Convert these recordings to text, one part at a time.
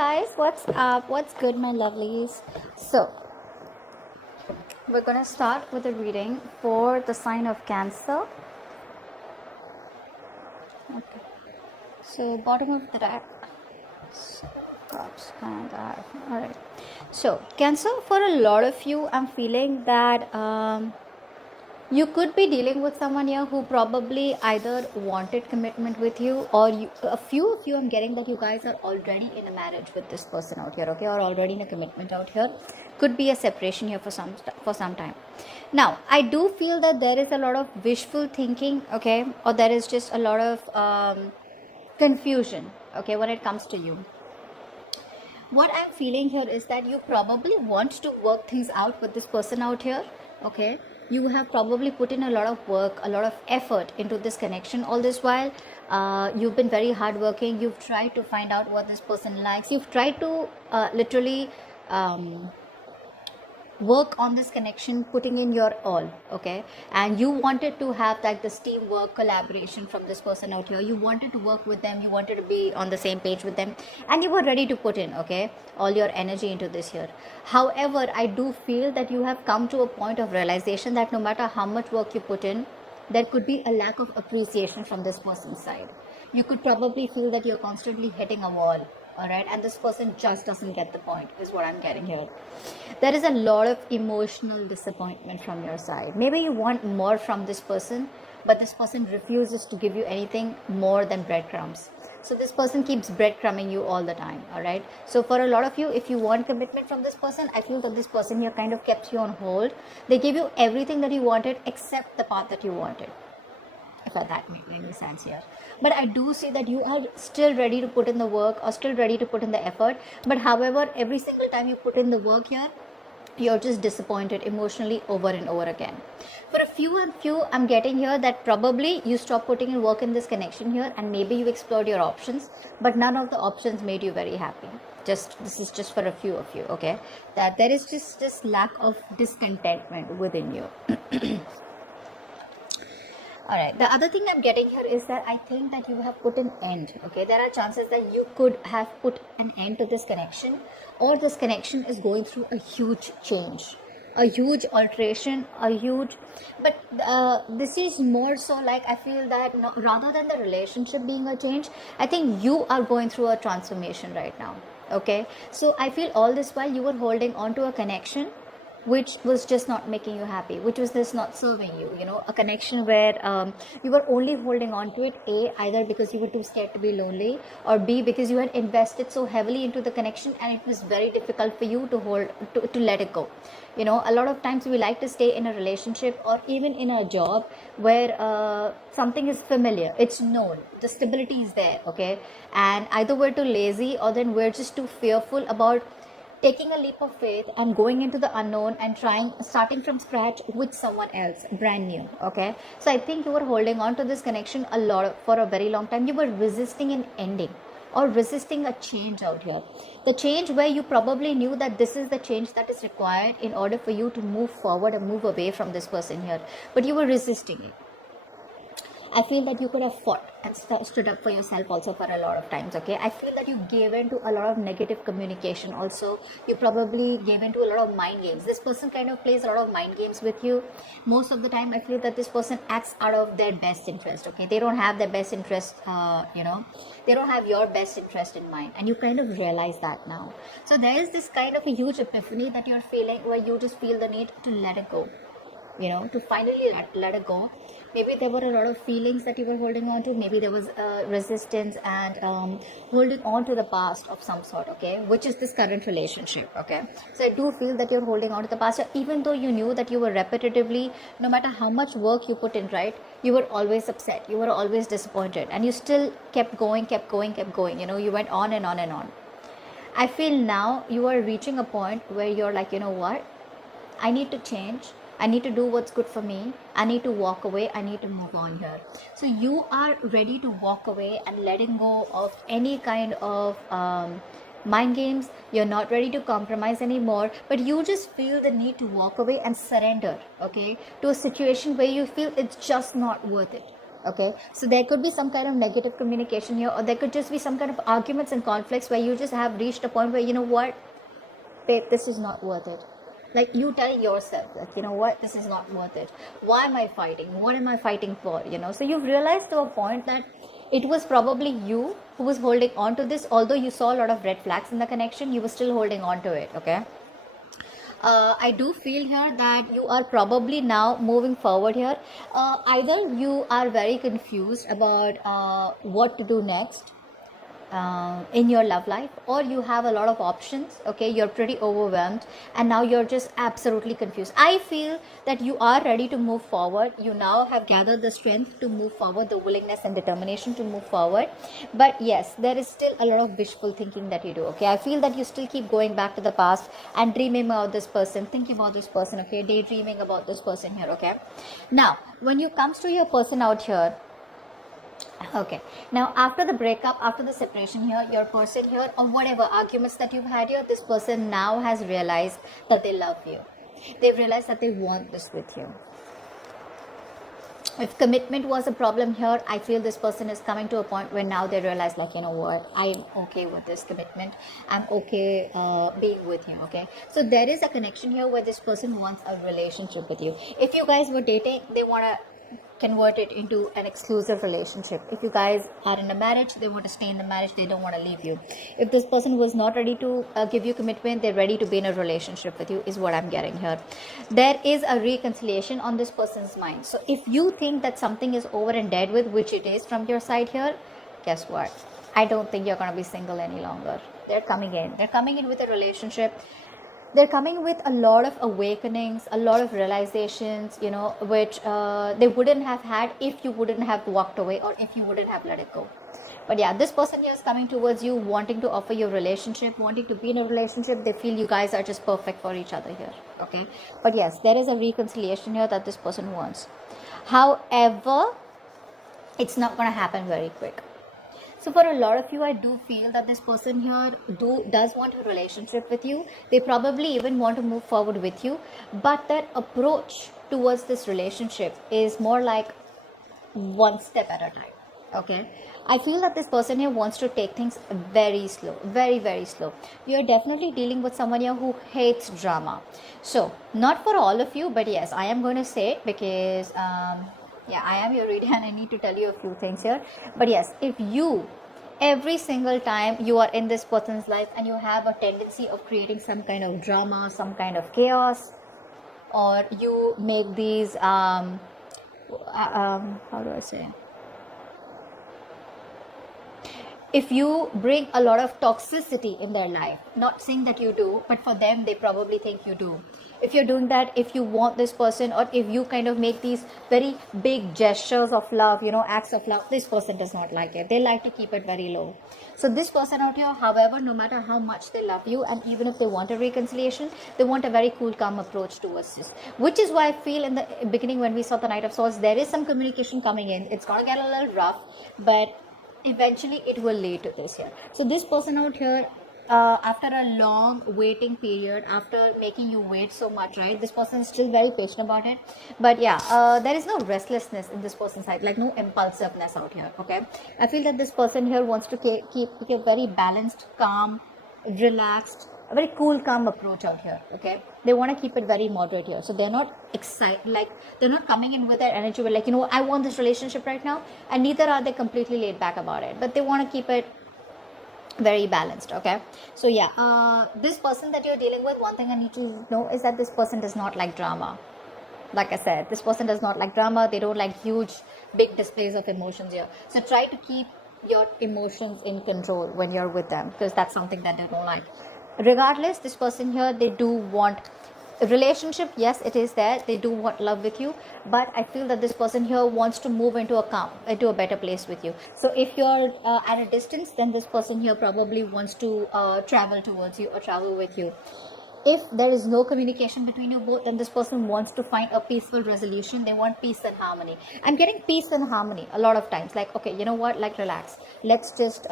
guys, what's up? What's good, my lovelies? So, we're gonna start with a reading for the sign of Cancer. Okay. So, bottom of the deck. So, cups and alright. So, Cancer, for a lot of you, I'm feeling that you could be dealing with someone here who probably either wanted commitment with you, or a few of you, I'm getting that you guys are already in a marriage with this person out here, okay, or already in a commitment out here. Could be a separation here for some time. Now, I do feel that there is a lot of wishful thinking, okay, or there is just a lot of confusion, okay, when it comes to you. What I'm feeling here is that you probably want to work things out with this person out here, okay. You have probably put in a lot of work, a lot of effort into this connection all this while. You've been very hardworking. You've tried to find out what this person likes. You've tried to literally work on this connection, putting in your all, okay, and you wanted to have like this teamwork, collaboration from this person out here. You wanted to work with them, you wanted to be on the same page with them, and you were ready to put in, okay, all your energy into this here. However, I do feel that you have come to a point of realization that no matter how much work you put in, there could be a lack of appreciation from this person's side. You could probably feel that you're constantly hitting a wall, all right, and this person just doesn't get the point, is what I'm getting here. There is a lot of emotional disappointment from your side. Maybe you want more from this person, but this person refuses to give you anything more than breadcrumbs. So this person keeps breadcrumbing you all the time, all right. So for a lot of you, if you want commitment from this person, I feel that this person here kind of kept you on hold. They gave you everything that you wanted except the path that you wanted, if that makes any sense here. But I do see that you are still ready to put in the work, or still ready to put in the effort. But however, every single time you put in the work here, you're just disappointed emotionally over and over again. For a few, I'm getting here that probably you stopped putting in work in this connection here, and maybe you explored your options, but none of the options made you very happy. This is just for a few of you, okay, that there is just lack of discontentment within you. Alright, the other thing I'm getting here is that I think that you have put an end, okay. There are chances that you could have put an end to this connection, or this connection is going through a huge change, a huge alteration, but this is more so like, I feel that rather than the relationship being a change, I think you are going through a transformation right now, okay. So I feel all this while you were holding on to a connection which was just not making you happy, which was just not serving you, a connection where you were only holding on to it, either because you were too scared to be lonely, or B, because you had invested so heavily into the connection and it was very difficult for you to let it go. A lot of times we like to stay in a relationship or even in a job where something is familiar, it's known, the stability is there, okay, and either we're too lazy, or then we're just too fearful about taking a leap of faith and going into the unknown and starting from scratch with someone else brand new, okay. So I think you were holding on to this connection for a very long time. You were resisting an ending or resisting a change out here, the change where you probably knew that this is the change that is required in order for you to move forward and move away from this person here, but you were resisting it. I feel that you could have fought and stood up for yourself also for a lot of times, okay. I feel that you gave in to a lot of negative communication also. You probably gave in to a lot of mind games. This person kind of plays a lot of mind games with you. Most of the time, I feel that this person acts out of their best interest, okay. They don't have their best interest, they don't have your best interest in mind, and you kind of realize that now. So there is this kind of a huge epiphany that you're feeling, where you just feel the need to let it go, to finally let it go. Maybe there were a lot of feelings that you were holding on to. Maybe there was resistance and holding on to the past of some sort, okay, which is this current relationship, okay. So I do feel that you're holding on to the past, even though you knew that you were repetitively, no matter how much work you put in, right, you were always upset, you were always disappointed, and you still kept going, you went on and on and on. I feel now you are reaching a point where you're like, what, I need to change, I need to do what's good for me, I need to walk away, I need to move on here. So you are ready to walk away and letting go of any kind of mind games. You're not ready to compromise anymore, but you just feel the need to walk away and surrender, okay, to a situation where you feel it's just not worth it. Okay, so there could be some kind of negative communication here, or there could just be some kind of arguments and conflicts where you just have reached a point where, you know what, babe, this is not worth it. Like, you tell yourself that, you know what, this is not worth it. Why am I fighting? What am I fighting for? You know, so you've realized to a point that it was probably you who was holding on to this. Although you saw a lot of red flags in the connection, you were still holding on to it. Okay, I do feel here that you are probably now moving forward here. Either you are very confused about what to do next in your love life, or you have a lot of options. Okay, you're pretty overwhelmed and now you're just absolutely confused. I feel that you are ready to move forward. You now have gathered the strength to move forward, the willingness and determination to move forward. But yes, there is still a lot of wishful thinking that you do. Okay, I feel that you still keep going back to the past and dreaming about this person, thinking about this person. Okay, daydreaming about this person here. Okay, now when you comes to your person out here, okay, now after the breakup, after the separation here, your person here, or whatever arguments that you've had here, this person now has realized that they love you. They've realized that they want this with you. If commitment was a problem here, I feel this person is coming to a point where now they realize, like, you know what, I'm okay with this commitment. I'm okay being with you. Okay, so there is a connection here where this person wants a relationship with you. If you guys were dating, they want to convert it into an exclusive relationship. If you guys are in a marriage, they want to stay in the marriage, they don't want to leave you. If this person was not ready to give you commitment, they're ready to be in a relationship with you, is what I'm getting here. There is a reconciliation on this person's mind. So if you think that something is over and dead with, which it is from your side here, guess what, I don't think you're going to be single any longer. They're coming in with a relationship. They're coming with a lot of awakenings, a lot of realizations, you know, which they wouldn't have had if you wouldn't have walked away, or if you wouldn't have let it go. But yeah, this person here is coming towards you, wanting to offer you a relationship, wanting to be in a relationship. They feel you guys are just perfect for each other here. Okay, but yes, there is a reconciliation here that this person wants. However, it's not going to happen very quick. So for a lot of you, I do feel that this person here does want a relationship with you. They probably even want to move forward with you, but their approach towards this relationship is more like one step at a time. Okay, I feel that this person here wants to take things very slow, very, very slow. You're definitely dealing with someone here who hates drama. So not for all of you, but yes, I am going to say it because yeah, I am your reader and I need to tell you a few things here. But yes, if you, every single time you are in this person's life and you have a tendency of creating some kind of drama, some kind of chaos, or you make these how do I say, if you bring a lot of toxicity in their life, not saying that you do, but for them, they probably think you do. If you're doing that, if you want this person, or if you kind of make these very big gestures of love, you know, acts of love, this person does not like it. They like to keep it very low. So this person out here, however, no matter how much they love you, and even if they want a reconciliation, they want a very cool, calm approach towards this. Which is why I feel in the beginning when we saw the Knight of Swords, there is some communication coming in. It's going to get a little rough, but eventually it will lead to this here. So this person out here, after a long waiting period, after making you wait so much, right, this person is still very patient about it. But yeah, there is no restlessness in this person's side, like no impulsiveness out here. Okay, I feel that this person here wants to keep a very balanced, calm, relaxed, a very cool, calm approach out here. Okay, they want to keep it very moderate here. So they're not excited, like they're not coming in with their energy with, like, you know, I want this relationship right now, and neither are they completely laid back about it, but they want to keep it very balanced. Okay, so yeah, this person that you're dealing with, one thing I need to know is that this person does not like drama. Like I said, this person does not like drama. They don't like huge, big displays of emotions here. So try to keep your emotions in control when you're with them, because that's something that they don't like. Regardless, this person here, they do want a relationship. Yes, it is there. They do want love with you, but I feel that this person here wants to move into a better place with you. So if you're at a distance, then this person here probably wants to travel towards you or travel with you. If there is no communication between you both, then this person wants to find a peaceful resolution. They want peace and harmony. I'm getting peace and harmony a lot of times. Like, okay, you know what? Like, relax. Let's just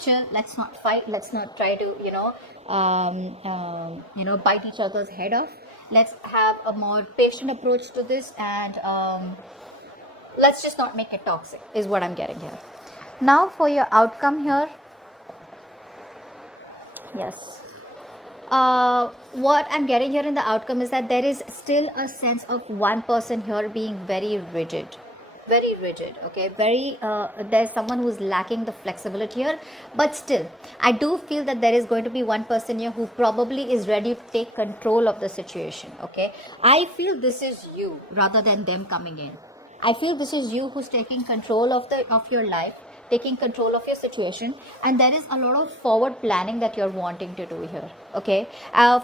chill. Let's not fight. Let's not try to, bite each other's head off. Let's have a more patient approach to this, and let's just not make it toxic, is what I'm getting here. Now for your outcome here. Yes. What I'm getting here in the outcome is that there is still a sense of one person here being very rigid. Very rigid, okay? There's someone who's lacking the flexibility here, but still, I do feel that there is going to be one person here who probably is ready to take control of the situation, okay? I feel this is you rather than them coming in. I feel this is you who's taking control of your life, taking control of your situation, and there is a lot of forward planning that you're wanting to do here, okay?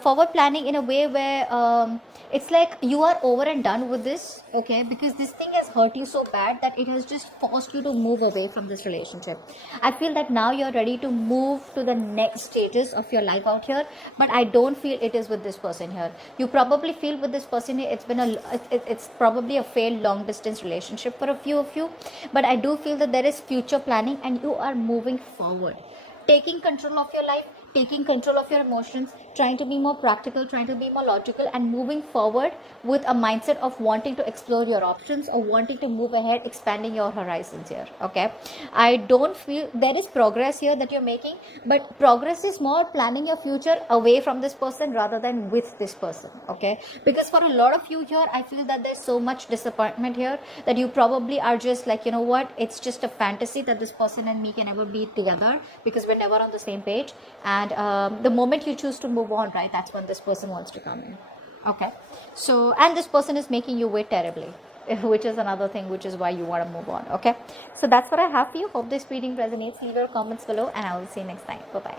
Forward planning in a way where it's like you are over and done with this, okay? Because this thing has hurt you so bad that it has just forced you to move away from this relationship. I feel that now you're ready to move to the next stages of your life out here, but I don't feel it is with this person here. You probably feel with this person here, it's probably a failed long distance relationship for a few of you, but I do feel that there is future planning and you are moving forward, taking control of your life, taking control of your emotions, trying to be more practical, trying to be more logical, and moving forward with a mindset of wanting to explore your options or wanting to move ahead, expanding your horizons here, okay? I don't feel there is progress here that you're making, but progress is more planning your future away from this person rather than with this person, okay? Because for a lot of you here, I feel that there's so much disappointment here that you probably are just like, you know what, it's just a fantasy that this person and me can ever be together because we're never on the same page. And the moment you choose to move on, right, that's when this person wants to come in, okay? So, and this person is making you wait terribly, which is another thing, which is why you want to move on, okay? So that's what I have for you. Hope this reading resonates. Leave your comments below and I will see you next time. Bye-bye.